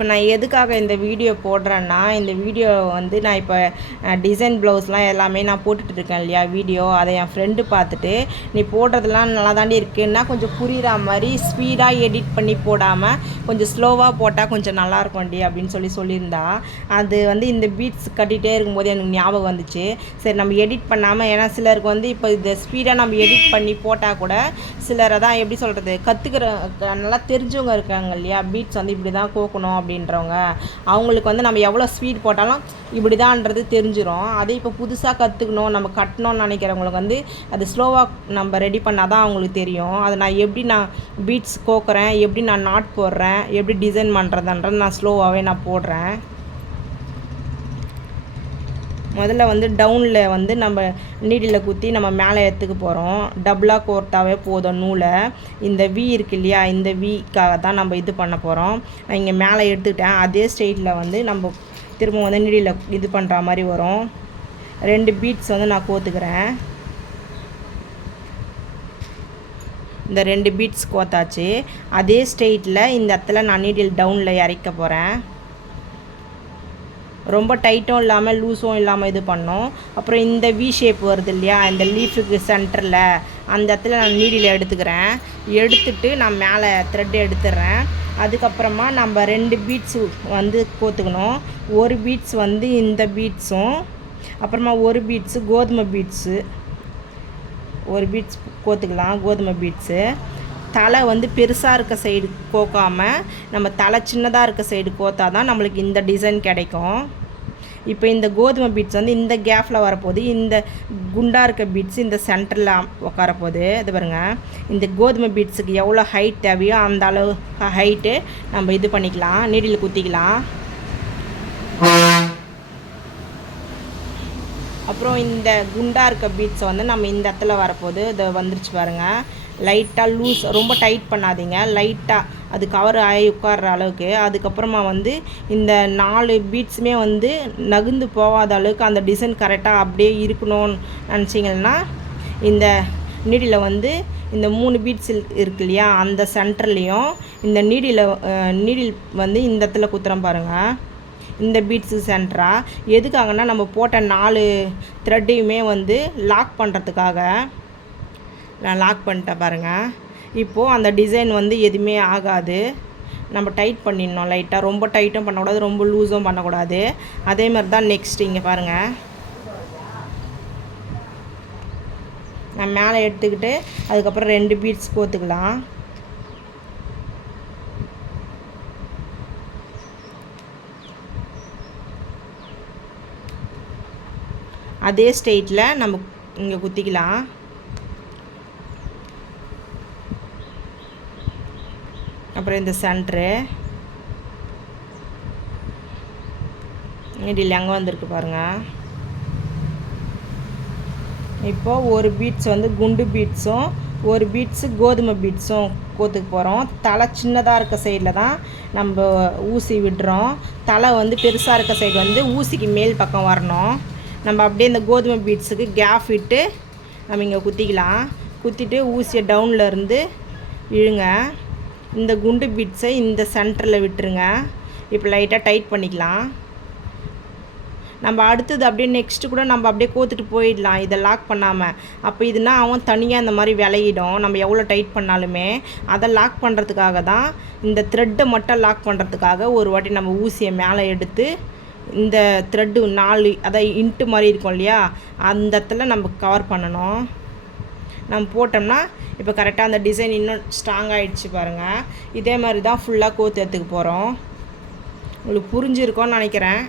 இப்போ நான் எதுக்காக இந்த வீடியோ போடுறேன்னா, இந்த வீடியோ வந்து நான் இப்போ டிசைன் ப்ளவுஸ்லாம் எல்லாமே நான் போட்டுட்ருக்கேன் இல்லையா வீடியோ. அதை என் ஃப்ரெண்டு பார்த்துட்டு, நீ போடுறதெல்லாம் நல்லா தாண்டி இருக்குன்னா கொஞ்சம் புரிகிற மாதிரி ஸ்பீடாக எடிட் பண்ணி போடாமல் கொஞ்சம் ஸ்லோவாக போட்டால் கொஞ்சம் நல்லாயிருக்கும்டி அப்படின்னு சொல்லியிருந்தா. அது வந்து இந்த பீட்ஸ் கட்டிகிட்டே இருக்கும்போது எனக்கு ஞாபகம் வந்துச்சு. சரி நம்ம எடிட் பண்ணாமல், ஏன்னா சிலருக்கு வந்து இப்போ இந்த ஸ்பீடாக நம்ம எடிட் பண்ணி போட்டால் கூட சிலர் அதான் எப்படி சொல்கிறது, கற்றுக்கிற நல்லா தெரிஞ்சவங்க இருக்காங்க இல்லையா, பீட்ஸ் வந்து இப்படி தான் கோக்கணும் அப்படின்றவங்க, அவங்களுக்கு வந்து நம்ம எவ்வளோ ஸ்பீட் போட்டாலும் இப்படி தான்ன்றது தெரிஞ்சிடும். அதே இப்போ புதுசாக கற்றுக்கணும் நம்ம கட்டணும்னு நினைக்கிறவங்களுக்கு வந்து அது ஸ்லோவாக நம்ம ரெடி பண்ணால் தான் அவங்களுக்கு தெரியும். அதை நான் பீட்ஸ் கோக்குறேன், எப்படி நான் நாட் போடுறேன், எப்படி டிசைன் பண்ணுறதுன்றது நான் ஸ்லோவாகவே நான் போடுறேன். முதல்ல வந்து டவுனில் வந்து நம்ம நீடில் குத்தி நம்ம மேலே எடுத்துக்க போகிறோம். டபுளாக கோர்த்தாவே போதும் நூலை. இந்த வி இருக்கு இல்லையா, இந்த விக்காக தான் நம்ம இது பண்ண போகிறோம். நான் இங்கே மேலே எடுத்துக்கிட்டேன். அதே ஸ்டைலில் வந்து நம்ம திரும்ப வந்து நீடில் இது பண்ணுற மாதிரி வரும். 2 பீட்ஸ் வந்து நான் கோத்துக்கிறேன். இந்த 2 பீட்ஸ் கோத்தாச்சு. அதே ஸ்டைட்டில் இந்த இடத்துல நான் நீடில் டவுனில் இறக்க போகிறேன். ரொம்ப டைட்டும் இல்லாமல் லூஸும் இல்லாமல் இது பண்ணோம். அப்புறம் இந்த வி ஷேப் வருது இல்லையா, இந்த லீஃபுக்கு சென்டரில் அந்த இடத்துல நான் நீடில் எடுத்துக்கிறேன். எடுத்துட்டு நான் மேலே த்ரெட் எடுத்துடுறேன். அதுக்கப்புறமா நம்ம 2 பீட்ஸு வந்து கோத்துக்கணும். ஒரு பீட்ஸ் வந்து இந்த பீட்ஸும், அப்புறமா ஒரு பீட்ஸு கோதுமை பீட்ஸு, ஒரு பீட்ஸ் கோத்துக்கலாம் கோதுமை பீட்ஸு. தலை வந்து பெருசாக இருக்க சைடு கோக்காமல் நம்ம தலை சின்னதாக இருக்க சைடு கோத்தா தான் நம்மளுக்கு இந்த டிசைன் கிடைக்கும். இப்போ இந்த கோதுமை பீட்ஸ் வந்து இந்த கேப்பில் வரப்போகுது. இந்த குண்டாக இருக்க பீட்ஸ் இந்த சென்டரில் உட்காரப்போகுது. இது பாருங்கள், இந்த கோதுமை பீட்ஸுக்கு எவ்வளோ ஹைட் தேவையோ அந்த அளவு ஹைட்டு நம்ம இது பண்ணிக்கலாம், நீடில் குத்திக்கலாம். அப்புறம் இந்த குண்டாக இருக்க பீட்ஸை வந்து நம்ம இந்த இடத்துல வரப்போகுது. இதை வந்துருச்சு பாருங்கள். லைட்டாக லூஸ், ரொம்ப டைட் பண்ணாதீங்க, லைட்டாக அது கவர் ஆகி உட்கார்ற அளவுக்கு. அதுக்கப்புறமா வந்து இந்த 4 பீட்ஸுமே வந்து நகுந்து போகாத அளவுக்கு அந்த டிசைன் கரெக்டாக அப்படியே இருக்கணும்னு நினச்சிங்கன்னா இந்த நீடில் வந்து இந்த 3 பீட்ஸ் இருக்கு இல்லையா, அந்த சென்டர்லேயும் இந்த நீடில் வந்து இந்த இடத்துல குத்துறோம் பாருங்கள், இந்த பீட்ஸு சென்டராக. எதுக்காகனா நம்ம போட்ட 4 த்ரெட்டையுமே வந்து லாக் பண்ணுறதுக்காக. நான் லாக் பண்ணிட்டேன் பாருங்கள். இப்போது அந்த டிசைன் வந்து எதுவுமே ஆகாது. நம்ம டைட் பண்ணிடணும் லைட்டாக, ரொம்ப டைட்டும் பண்ணக்கூடாது, ரொம்ப லூஸும் பண்ணக்கூடாது. அதே மாதிரி தான் நெக்ஸ்ட் இங்கே பாருங்கள். நான் மேலே எடுத்துக்கிட்டு அதுக்கப்புறம் 2 பீட்ஸ் கோத்துக்கலாம். அதே ஸ்டைட்டில் நம்ம இங்கே குத்திக்கலாம். அப்புறம் இந்த சென்ட்ரு நீடில் எங்கே வந்திருக்கு பாருங்கள். இப்போது ஒரு பீட்ஸ் வந்து குண்டு பீட்ஸும் ஒரு பீட்ஸு கோதுமை பீட்ஸும் கோத்துக்கு போகிறோம். தலை சின்னதாக இருக்க சைடில் தான் நம்ம ஊசி விடுறோம். தலை வந்து பெருசாக இருக்க சைடு வந்து ஊசிக்கு மேல் பக்கம் வரணும். நம்ம அப்படியே இந்த கோதுமை பீட்ஸுக்கு கேப் விட்டு நம்ம இங்கே குத்திக்கலாம். குத்திட்டு ஊசியை டவுனில் இருந்து இழுங்க. இந்த குண்டு பீட்ஸை இந்த சென்டரில் விட்டுருங்க. இப்போ லைட்டாக டைட் பண்ணிக்கலாம். நம்ம அடுத்தது அப்படியே நெக்ஸ்ட்டு கூட நம்ம அப்படியே கோத்துட்டு போயிடலாம் இதை லாக் பண்ணாமல். அப்போ இதுனா அவன் தனியாக இந்த மாதிரி விளையிடும் நம்ம எவ்வளோ டைட் பண்ணாலுமே. அதை லாக் பண்ணுறதுக்காக தான், இந்த த்ரெட்டை மட்டும் லாக் பண்ணுறதுக்காக ஒரு வாட்டி நம்ம ஊசியை மேலே எடுத்து இந்த த்ரெட்டு 4 அதை இன்ட்டு மாதிரி இருக்கும் இல்லையா, அந்த இடத்துல நம்ம கவர் பண்ணணும். நம்ம போட்டோம்னா இப்போ கரெக்டாக அந்த டிசைன் இன்னும் ஸ்ட்ராங் ஆகிடுச்சு பாருங்கள். இதே மாதிரி தான் ஃபுல்லாக கோத்து எடுத்துக்க போகிறோம். உங்களுக்கு புரிஞ்சிருக்கோன்னு நினைக்கிறேன்.